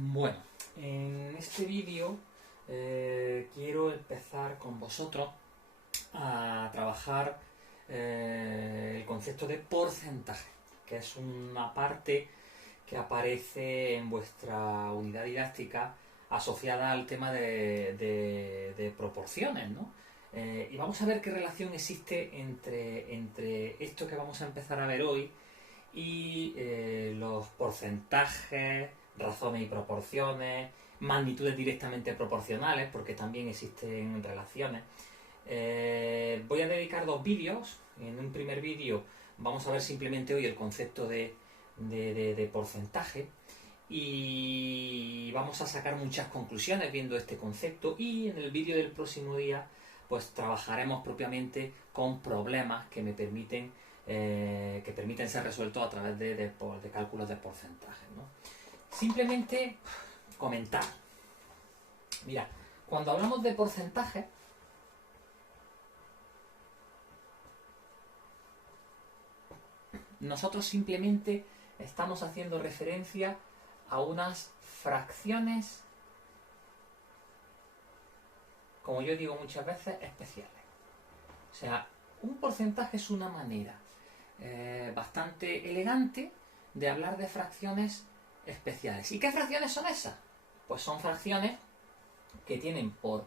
Bueno, en este vídeo quiero empezar con vosotros a trabajar el concepto de porcentaje, que es una parte que aparece en vuestra unidad didáctica asociada al tema de proporciones, ¿no? Y vamos a ver qué relación existe entre esto que vamos a empezar a ver hoy y los porcentajes, razones y proporciones, magnitudes directamente proporcionales, porque también existen relaciones. Voy a dedicar 2 vídeos. En un primer vídeo vamos a ver simplemente hoy el concepto de porcentaje y vamos a sacar muchas conclusiones viendo este concepto, y en el vídeo del próximo día pues trabajaremos propiamente con problemas que me permiten ser resueltos a través de cálculos de porcentajes, ¿no? Simplemente comentar. Mira, cuando hablamos de porcentaje, nosotros simplemente estamos haciendo referencia a unas fracciones, como yo digo muchas veces, especiales. O sea, un porcentaje es una manera bastante elegante de hablar de fracciones especiales. ¿Y qué fracciones son esas? Pues son fracciones que tienen por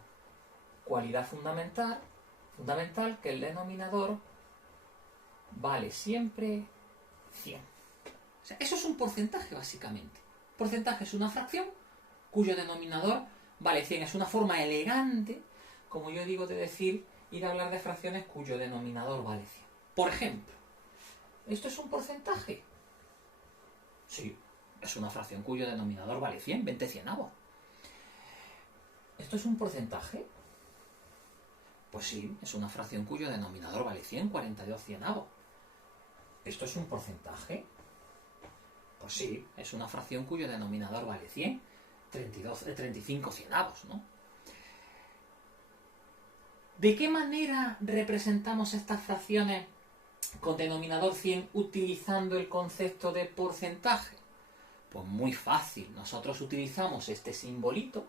cualidad fundamental que el denominador vale siempre 100. O sea, eso es un porcentaje básicamente. Porcentaje es una fracción cuyo denominador vale 100. Es una forma elegante, como yo digo, de decir y de hablar de fracciones cuyo denominador vale 100. Por ejemplo, ¿esto es un porcentaje? Sí, es una fracción cuyo denominador vale 100, 20 cienavos. ¿Esto es un porcentaje? Pues sí, es una fracción cuyo denominador vale 100, 42 cienavos. ¿Esto es un porcentaje? Pues sí, es una fracción cuyo denominador vale 100, 35 cienavos, ¿no? ¿De qué manera representamos estas fracciones con denominador 100 utilizando el concepto de porcentaje? Pues muy fácil. Nosotros utilizamos este simbolito,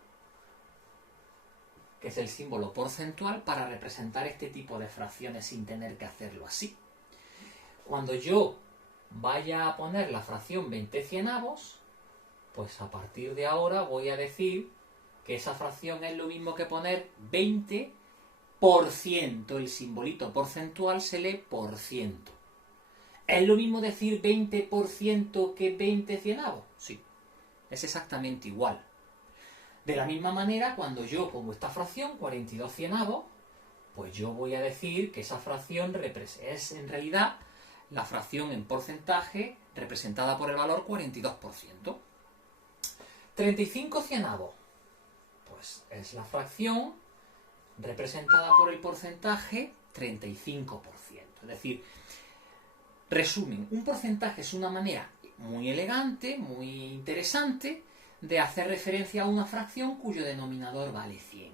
que es el símbolo porcentual, para representar este tipo de fracciones sin tener que hacerlo así. Cuando yo vaya a poner la fracción 20 cienavos, pues a partir de ahora voy a decir que esa fracción es lo mismo que poner 20%. El simbolito porcentual se lee por ciento. ¿Es lo mismo decir 20% que 20 cienavos? Sí, es exactamente igual. De la misma manera, cuando yo pongo esta fracción, 42 cienavos, pues yo voy a decir que esa fracción es en realidad la fracción en porcentaje representada por el valor 42%. 35 cienavos, pues es la fracción representada por el porcentaje 35%. Es decir, resumen, un porcentaje es una manera muy elegante, muy interesante de hacer referencia a una fracción cuyo denominador vale 100.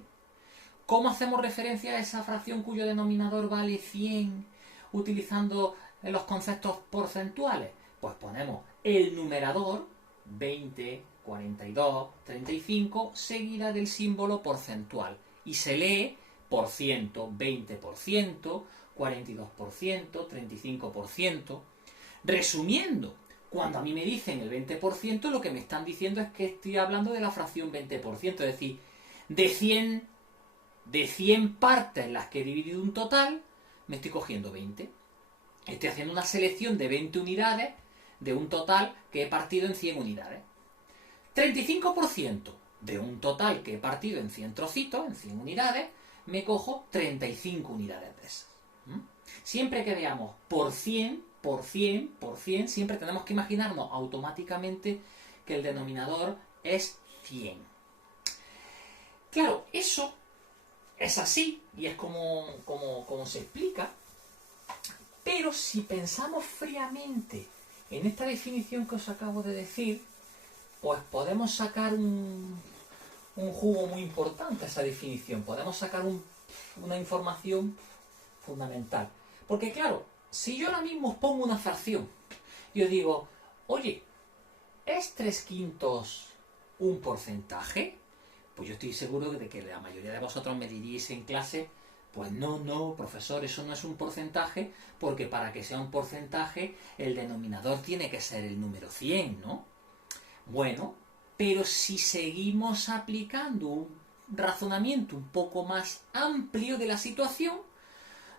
¿Cómo hacemos referencia a esa fracción cuyo denominador vale 100 utilizando los conceptos porcentuales? Pues ponemos el numerador 20, 42, 35 seguida del símbolo porcentual y se lee por ciento, 20%, 42%, 35%. Resumiendo, cuando a mí me dicen el 20%, lo que me están diciendo es que estoy hablando de la fracción 20%, es decir, de 100 partes en las que he dividido un total, me estoy cogiendo 20. Estoy haciendo una selección de 20 unidades de un total que he partido en 100 unidades. 35% de un total que he partido en 100 trocitos, en 100 unidades, me cojo 35 unidades de esas. Siempre que veamos por 100, siempre tenemos que imaginarnos automáticamente que el denominador es 100. Claro, eso es así y es como se explica, pero si pensamos fríamente en esta definición que os acabo de decir, pues podemos sacar un jugo muy importante a esa definición, podemos sacar una información fundamental. Porque claro, si yo ahora mismo os pongo una fracción y os digo, oye, ¿es 3/5 un porcentaje? Pues yo estoy seguro de que la mayoría de vosotros me diríais en clase, pues no, profesor, eso no es un porcentaje, porque para que sea un porcentaje, el denominador tiene que ser el número 100, ¿no? Bueno, pero si seguimos aplicando un razonamiento un poco más amplio de la situación,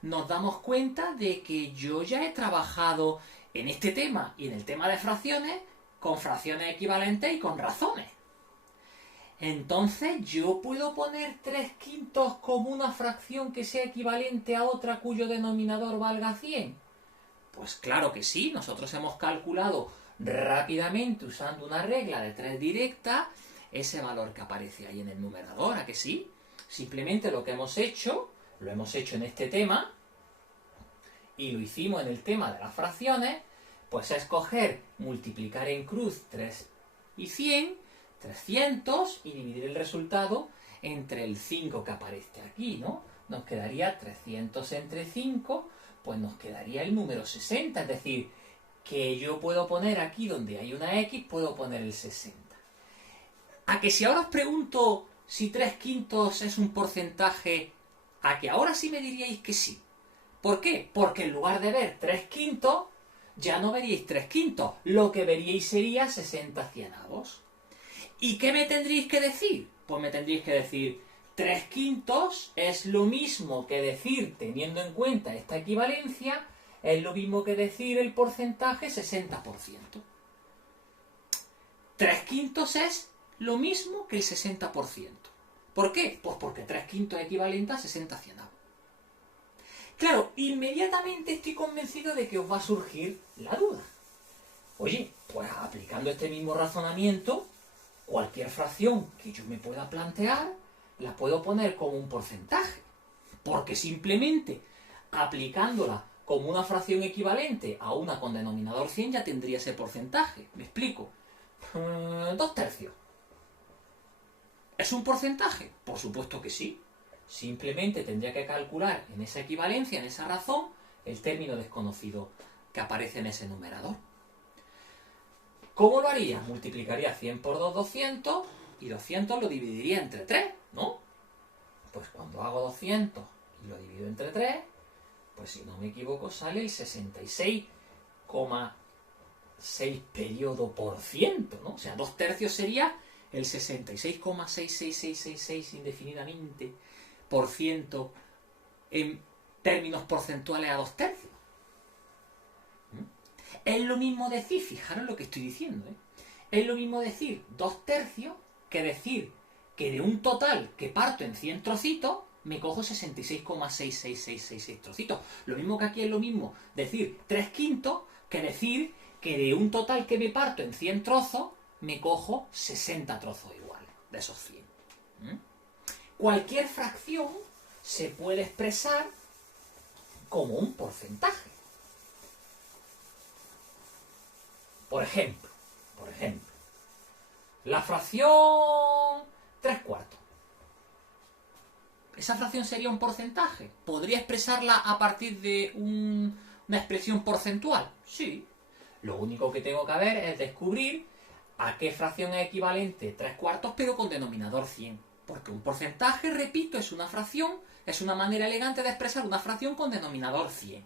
nos damos cuenta de que yo ya he trabajado en este tema y en el tema de fracciones con fracciones equivalentes y con razones. Entonces yo puedo poner 3/5 como una fracción que sea equivalente a otra cuyo denominador valga 100. Pues claro que sí, nosotros hemos calculado rápidamente usando una regla de 3 directa ese valor que aparece ahí en el numerador, ¿a que sí? Simplemente lo hemos hecho en este tema y lo hicimos en el tema de las fracciones, pues es coger, multiplicar en cruz 3 y 100, 300 y dividir el resultado entre el 5 que aparece aquí, ¿no? Nos quedaría 300 entre 5, pues nos quedaría el número 60, es decir, que yo puedo poner aquí donde hay una X, puedo poner el 60. A que si ahora os pregunto si 3/5 es un porcentaje, a que ahora sí me diríais que sí. ¿Por qué? Porque en lugar de ver 3/5, ya no veríais 3/5, lo que veríais sería 60 cienavos. ¿Y qué me tendríais que decir? Pues me tendríais que decir 3/5 es lo mismo que decir, teniendo en cuenta esta equivalencia, es lo mismo que decir el porcentaje 60%. 3/5 es lo mismo que el 60%. ¿Por qué? Pues porque 3/5 es equivalente a 60 cienavos. Claro, inmediatamente estoy convencido de que os va a surgir la duda. Oye, pues aplicando este mismo razonamiento, cualquier fracción que yo me pueda plantear, la puedo poner como un porcentaje. Porque simplemente aplicándola como una fracción equivalente a una con denominador 100 ya tendría ese porcentaje. ¿Me explico? 2/3. ¿Es un porcentaje? Por supuesto que sí. Simplemente tendría que calcular en esa equivalencia, en esa razón, el término desconocido que aparece en ese numerador. ¿Cómo lo haría? Multiplicaría 100 por 2, 200, y 200 lo dividiría entre 3, ¿no? Pues cuando hago 200 y lo divido entre 3, pues si no me equivoco sale el 66,6 periodo por ciento, ¿no? O sea, 2/3 sería el 66,66666 indefinidamente por ciento en términos porcentuales a 2/3. Es lo mismo decir, fijaros lo que estoy diciendo, es lo mismo decir 2/3 que decir que de un total que parto en 100 trocitos, me cojo 66,66666 trocitos. Lo mismo que aquí es lo mismo decir 3/5 que decir que de un total que me parto en 100 trozos, me cojo 60 trozos iguales de esos 100. Cualquier fracción se puede expresar como un porcentaje. Por ejemplo, la fracción 3/4. ¿Esa fracción sería un porcentaje? ¿Podría expresarla a partir de una expresión porcentual? Sí. Lo único que tengo que ver es descubrir a qué fracción es equivalente 3/4, pero con denominador 100. Porque un porcentaje, repito, es una fracción, es una manera elegante de expresar una fracción con denominador 100.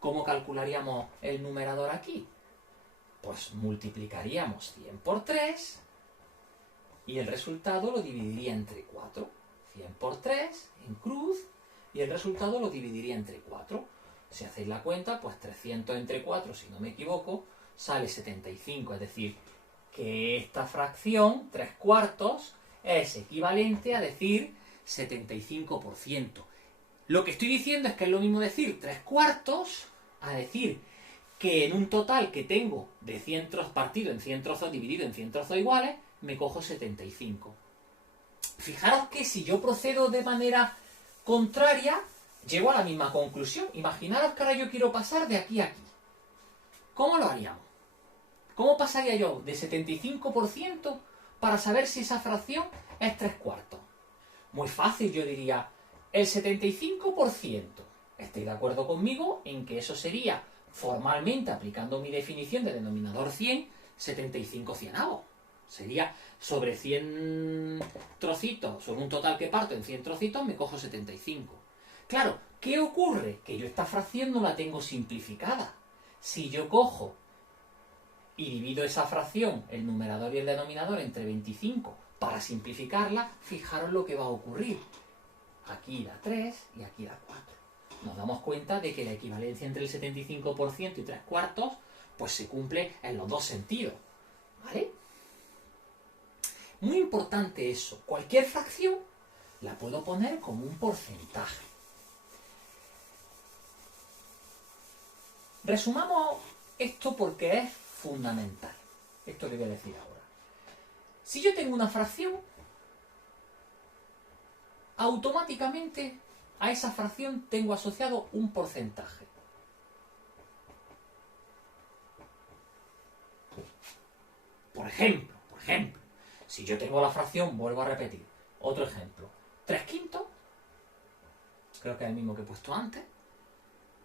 ¿Cómo calcularíamos el numerador aquí? Pues multiplicaríamos 100 por 3 y el resultado lo dividiría entre 4. 100 por 3 en cruz y el resultado lo dividiría entre 4. Si hacéis la cuenta, pues 300 entre 4, si no me equivoco, sale 75. Es decir, que esta fracción, 3/4, es equivalente a decir 75%. Lo que estoy diciendo es que es lo mismo decir 3/4 a decir que en un total que tengo de 100 trozos partido en 100 trozos dividido en 100 trozos iguales, me cojo 75. Fijaros que si yo procedo de manera contraria, llego a la misma conclusión. Imaginaros que ahora yo quiero pasar de aquí a aquí. ¿Cómo lo haríamos? ¿Cómo pasaría yo de 75% para saber si esa fracción es 3/4? Muy fácil, yo diría, el 75%. ¿Estáis de acuerdo conmigo en que eso sería, formalmente, aplicando mi definición de denominador 100, 75 cienavos? Sería sobre 100 trocitos, sobre un total que parto en 100 trocitos, me cojo 75. Claro, ¿qué ocurre? Que yo esta fracción no la tengo simplificada. Si yo cojo y divido esa fracción, el numerador y el denominador, entre 25 para simplificarla, fijaros lo que va a ocurrir. Aquí da 3 y aquí da 4. Nos damos cuenta de que la equivalencia entre el 75% y 3/4 pues se cumple en los dos sentidos. ¿Vale? Muy importante eso. Cualquier fracción la puedo poner como un porcentaje. Resumamos esto porque es fundamental. Esto que voy a decir ahora. Si yo tengo una fracción, automáticamente a esa fracción tengo asociado un porcentaje. Por ejemplo, si yo tengo la fracción, vuelvo a repetir, otro ejemplo, 3/5, creo que es el mismo que he puesto antes,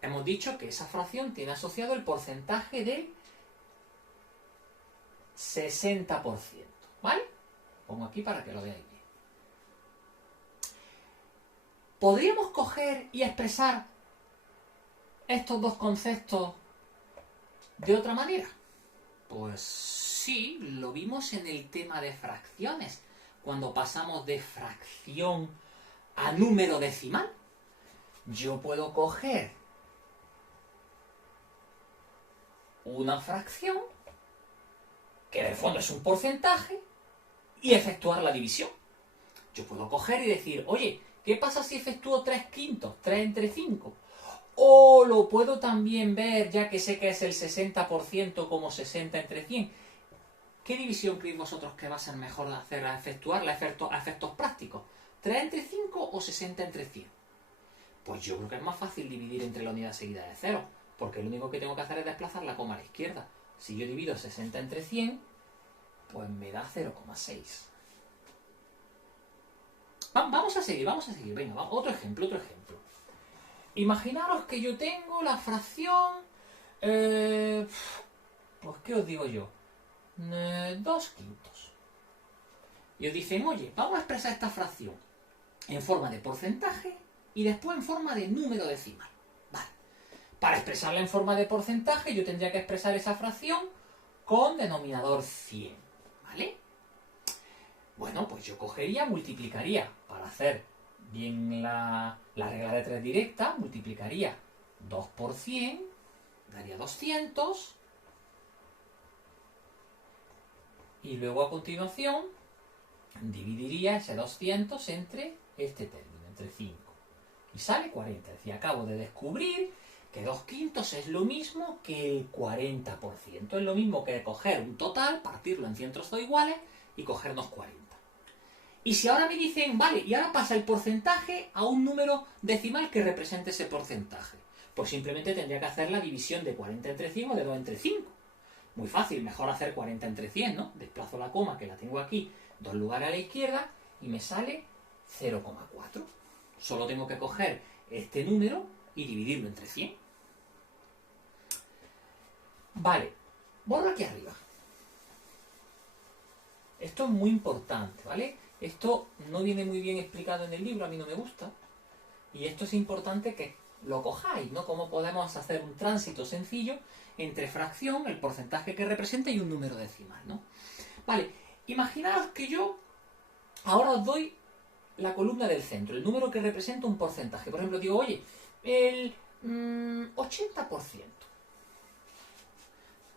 hemos dicho que esa fracción tiene asociado el porcentaje del 60%, ¿vale? Pongo aquí para que lo veáis bien. ¿Podríamos coger y expresar estos dos conceptos de otra manera? Pues sí, lo vimos en el tema de fracciones, cuando pasamos de fracción a número decimal. Yo puedo coger una fracción, que en el fondo es un porcentaje, y efectuar la división. Yo puedo coger y decir, oye, ¿qué pasa si efectúo 3/5? 3 entre 5. O lo puedo también ver, ya que sé que es el 60%, como 60 entre 100. ¿Qué división creéis vosotros que va a ser mejor hacer a efectuar a efectos prácticos? ¿3 entre 5 o 60 entre 100? Pues yo creo que es más fácil dividir entre la unidad seguida de 0, porque lo único que tengo que hacer es desplazar la coma a la izquierda. Si yo divido 60 entre 100, pues me da 0,6. Vamos a seguir. Venga, otro ejemplo. Imaginaros que yo tengo la fracción, pues ¿qué os digo yo? 2/5. Y os dicen, oye, vamos a expresar esta fracción en forma de porcentaje y después en forma de número decimal. Vale. Para expresarla en forma de porcentaje yo tendría que expresar esa fracción con denominador 100. ¿Vale? Bueno, pues yo cogería, multiplicaría, para hacer bien la regla de 3 directa, multiplicaría 2 por 100, daría 200, y luego a continuación dividiría ese 200 entre este término, entre 5, y sale 40. Es decir, acabo de descubrir que 2/5 es lo mismo que el 40%, es lo mismo que coger un total, partirlo en 100 trozos iguales y cogernos 40. Y si ahora me dicen, vale, y ahora pasa el porcentaje a un número decimal que represente ese porcentaje, pues simplemente tendría que hacer la división de 40 entre 100 o de 2 entre 5. Muy fácil, mejor hacer 40 entre 100, ¿no? Desplazo la coma, que la tengo aquí, 2 lugares a la izquierda, y me sale 0,4. Solo tengo que coger este número y dividirlo entre 100. Vale, borro aquí arriba. Esto es muy importante, ¿vale? Esto no viene muy bien explicado en el libro, a mí no me gusta. Y esto es importante que lo cojáis, ¿no? Cómo podemos hacer un tránsito sencillo entre fracción, el porcentaje que representa, y un número decimal, ¿no? Vale, imaginaos que yo ahora os doy la columna del centro, el número que representa un porcentaje. Por ejemplo, digo, oye, el 80%.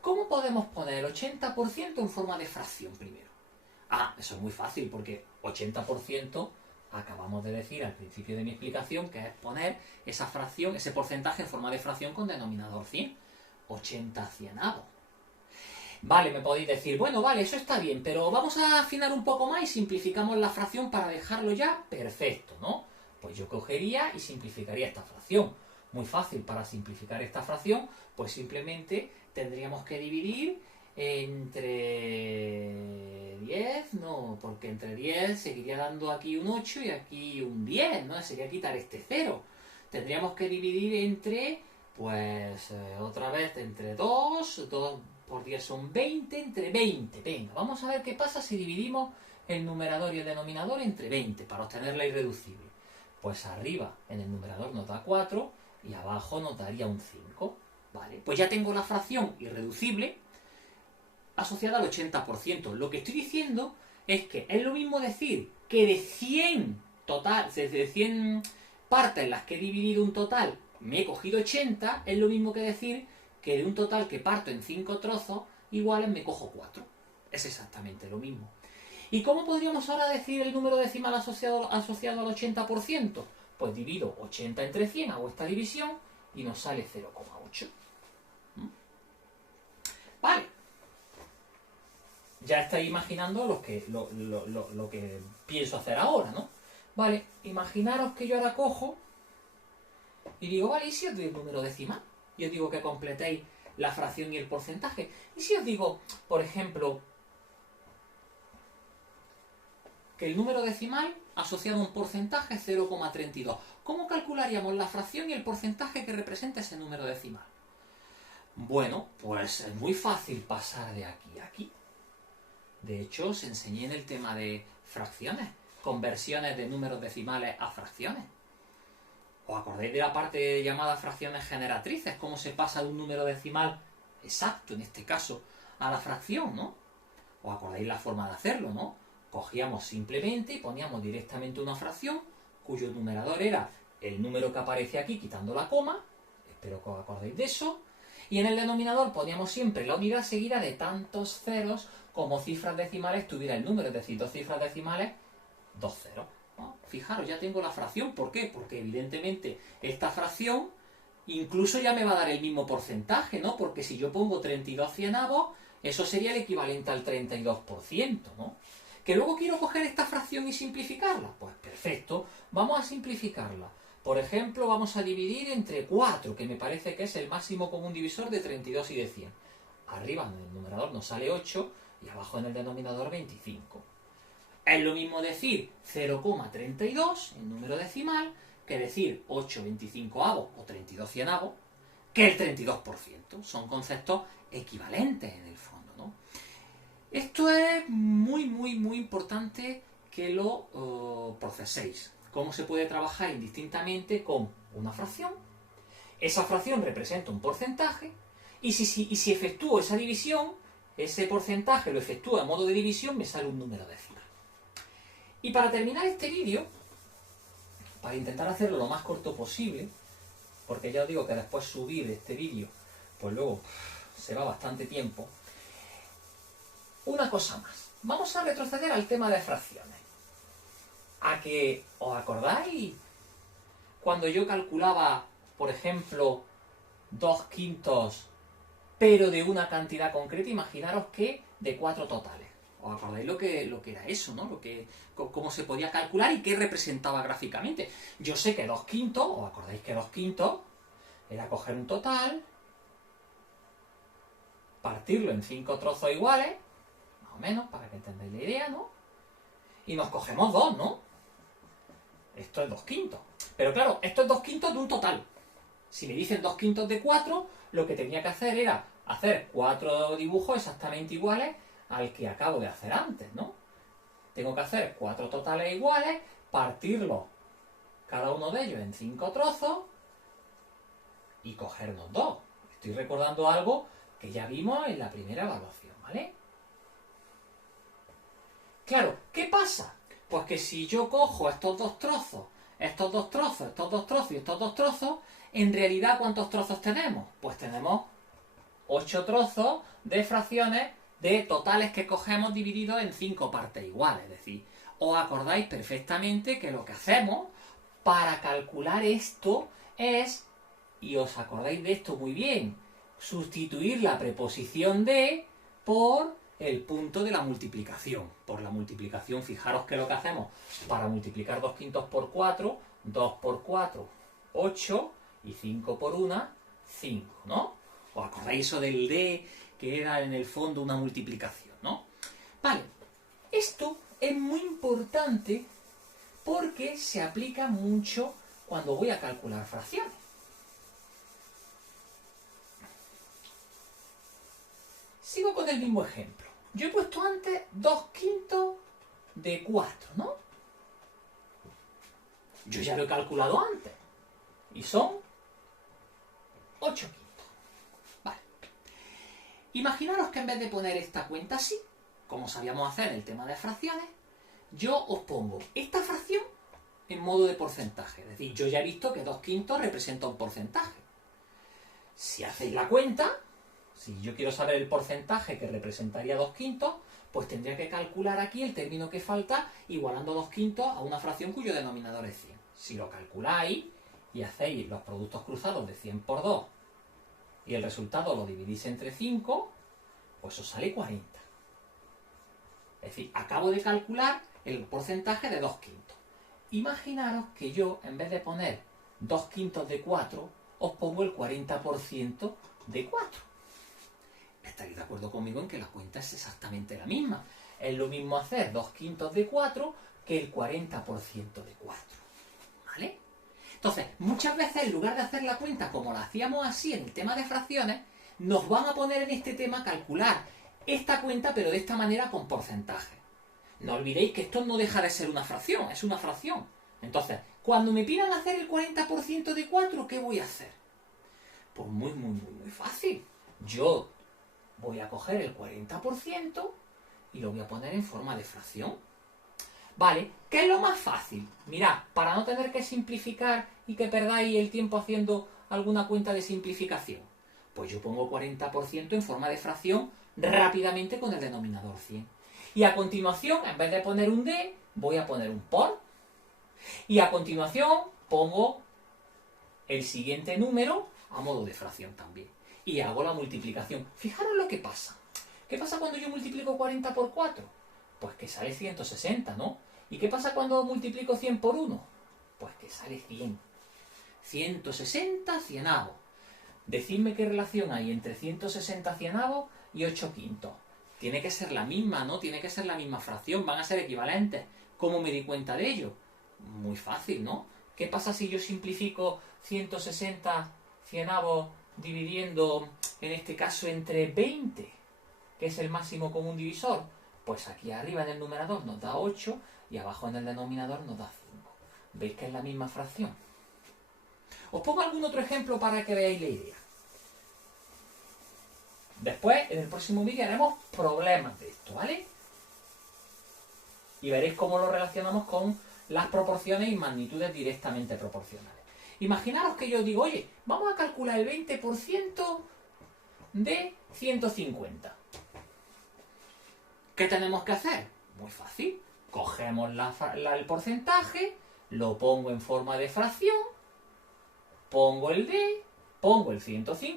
¿Cómo podemos poner el 80% en forma de fracción primero? Eso es muy fácil, porque 80% acabamos de decir al principio de mi explicación que es poner esa fracción, ese porcentaje en forma de fracción con denominador 100. 80 cienavos. Vale, me podéis decir, bueno, vale, eso está bien, pero vamos a afinar un poco más y simplificamos la fracción para dejarlo ya perfecto, ¿no? Pues yo cogería y simplificaría esta fracción. Muy fácil, para simplificar esta fracción, pues simplemente tendríamos que dividir entre 10, no, porque entre 10 seguiría dando aquí un 8 y aquí un 10, ¿no? Sería quitar este 0. Tendríamos que dividir entre, pues, otra vez entre 2, por 10 son 20 entre 20. Venga, vamos a ver qué pasa si dividimos el numerador y el denominador entre 20 para obtener la irreducible. Pues arriba en el numerador nos da 4 y abajo nos daría un 5. Vale, pues ya tengo la fracción irreducible asociada al 80%. Lo que estoy diciendo es que es lo mismo decir que de 100 total, de 100 partes en las que he dividido un total me he cogido 80, es lo mismo que decir que de un total que parto en 5 trozos iguales me cojo 4. Es exactamente lo mismo. ¿Y cómo podríamos ahora decir el número decimal asociado al 80%? Pues divido 80 entre 100, hago esta división y nos sale 0,8. Vale. Ya estáis imaginando lo que pienso hacer ahora, ¿no? Vale, imaginaros que yo ahora cojo y digo, vale, ¿y si os doy el número decimal? Y os digo que completéis la fracción y el porcentaje. ¿Y si os digo, por ejemplo, que el número decimal asociado a un porcentaje es 0,32? ¿Cómo calcularíamos la fracción y el porcentaje que representa ese número decimal? Bueno, pues es muy fácil pasar de aquí a aquí. De hecho, os enseñé en el tema de fracciones, conversiones de números decimales a fracciones. ¿Os acordáis de la parte llamada fracciones generatrices? Cómo se pasa de un número decimal exacto, en este caso, a la fracción, ¿no? ¿Os acordáis la forma de hacerlo, no? Cogíamos simplemente y poníamos directamente una fracción cuyo numerador era el número que aparece aquí quitando la coma. Espero que os acordéis de eso. Y en el denominador poníamos siempre la unidad seguida de tantos ceros como cifras decimales tuviera el número, es decir, 2 cifras decimales, 2 ceros. ¿No? Fijaros, ya tengo la fracción. ¿Por qué? Porque evidentemente esta fracción incluso ya me va a dar el mismo porcentaje, ¿no? Porque si yo pongo 32 cienavos, eso sería el equivalente al 32%, ¿no? ¿Que luego quiero coger esta fracción y simplificarla? Pues perfecto, vamos a simplificarla. Por ejemplo, vamos a dividir entre 4, que me parece que es el máximo común divisor de 32 y de 100. Arriba en el numerador nos sale 8 y abajo en el denominador 25. Es lo mismo decir 0,32 en número decimal que decir 8 25avos o 32 cienavos que el 32%. Son conceptos equivalentes en el fondo, ¿no? Esto es muy importante que lo proceséis. Cómo se puede trabajar indistintamente con una fracción. Esa fracción representa un porcentaje y si efectúo esa división, ese porcentaje lo efectúo a modo de división, me sale un número decimal. Y para terminar este vídeo, para intentar hacerlo lo más corto posible, porque ya os digo que después subir este vídeo, pues luego se va bastante tiempo, una cosa más. Vamos a retroceder al tema de fracciones. ¿A que os acordáis cuando yo calculaba, por ejemplo, 2/5, pero de una cantidad concreta? Imaginaros que de 4 totales. ¿Os acordáis lo que era eso, no? Cómo se podía calcular y qué representaba gráficamente. Yo sé que 2/5, ¿os acordáis que 2/5 era coger un total, partirlo en 5 trozos iguales, más o menos, para que entendáis la idea, ¿no? Y nos cogemos 2, ¿no? Esto es 2/5. Pero claro, esto es 2/5 de un total. Si me dicen 2/5 de 4, lo que tenía que hacer era hacer 4 dibujos exactamente iguales al que acabo de hacer antes, ¿no? Tengo que hacer 4 totales iguales, partirlos cada uno de ellos en 5 trozos y cogernos 2. Estoy recordando algo que ya vimos en la primera evaluación, ¿vale? Claro, ¿qué pasa? Pues que si yo cojo estos 2 trozos, estos 2 trozos, estos 2 trozos y estos 2 trozos, en realidad, ¿cuántos trozos tenemos? Pues tenemos 8 trozos de fracciones de totales que cogemos divididos en 5 partes iguales. Es decir, os acordáis perfectamente que lo que hacemos para calcular esto es, y os acordáis de esto muy bien, sustituir la preposición de por el punto de la multiplicación. Por la multiplicación, fijaros que lo que hacemos para multiplicar 2/5 por 4, 2 por 4, 8, y 5 por 1, 5, ¿no? ¿Os acordáis eso del de, que era en el fondo una multiplicación, ¿no? Vale, esto es muy importante porque se aplica mucho cuando voy a calcular fracciones. Sigo con el mismo ejemplo. Yo he puesto antes 2/5 de 4, ¿no? Yo ya lo he calculado antes. Y son 8/5. Vale. Imaginaros que en vez de poner esta cuenta así, como sabíamos hacer en el tema de fracciones, yo os pongo esta fracción en modo de porcentaje. Es decir, yo ya he visto que 2/5 representa un porcentaje. Si hacéis la cuenta, si yo quiero saber el porcentaje que representaría 2/5, pues tendría que calcular aquí el término que falta igualando 2/5 a una fracción cuyo denominador es 100. Si lo calculáis y hacéis los productos cruzados de 100 por 2 y el resultado lo dividís entre 5, pues os sale 40. Es decir, acabo de calcular el porcentaje de 2/5. Imaginaros que yo, en vez de poner 2/5 de 4, os pongo el 40% de 4. Estaréis de acuerdo conmigo en que la cuenta es exactamente la misma. Es lo mismo hacer 2/5 de 4 que el 40% de 4. ¿Vale? Entonces, muchas veces en lugar de hacer la cuenta como la hacíamos así en el tema de fracciones, nos van a poner en este tema calcular esta cuenta pero de esta manera con porcentaje. No olvidéis que esto no deja de ser una fracción, es una fracción. Entonces, cuando me pidan hacer el 40% de 4, ¿qué voy a hacer? Pues muy fácil. Yo voy a coger el 40% y lo voy a poner en forma de fracción. Vale, ¿qué es lo más fácil? Mirad, para no tener que simplificar y que perdáis el tiempo haciendo alguna cuenta de simplificación, pues yo pongo 40% en forma de fracción rápidamente con el denominador 100. Y a continuación, en vez de poner un D, voy a poner un por. Y a continuación pongo el siguiente número a modo de fracción también. Y hago la multiplicación. Fijaros lo que pasa. ¿Qué pasa cuando yo multiplico 40 por 4? Pues que sale 160, ¿no? ¿Y qué pasa cuando multiplico 100 por 1? Pues que sale 100. 160 cienavos. Decidme qué relación hay entre 160 cienavos y 8/5. Tiene que ser la misma, ¿no? Tiene que ser la misma fracción, van a ser equivalentes. ¿Cómo me di cuenta de ello? Muy fácil, ¿no? ¿Qué pasa si yo simplifico 160 cienavos dividiendo, en este caso, entre 20, que es el máximo común divisor? Pues aquí arriba en el numerador nos da 8 y abajo en el denominador nos da 5. ¿Veis que es la misma fracción? Os pongo algún otro ejemplo para que veáis la idea. Después, en el próximo vídeo haremos problemas de esto, ¿vale? Y veréis cómo lo relacionamos con las proporciones y magnitudes directamente proporcionales. Imaginaros que yo digo, oye, vamos a calcular el 20% de 150. ¿Qué tenemos que hacer? Muy fácil. Cogemos el porcentaje, lo pongo en forma de fracción, pongo el D, pongo el 150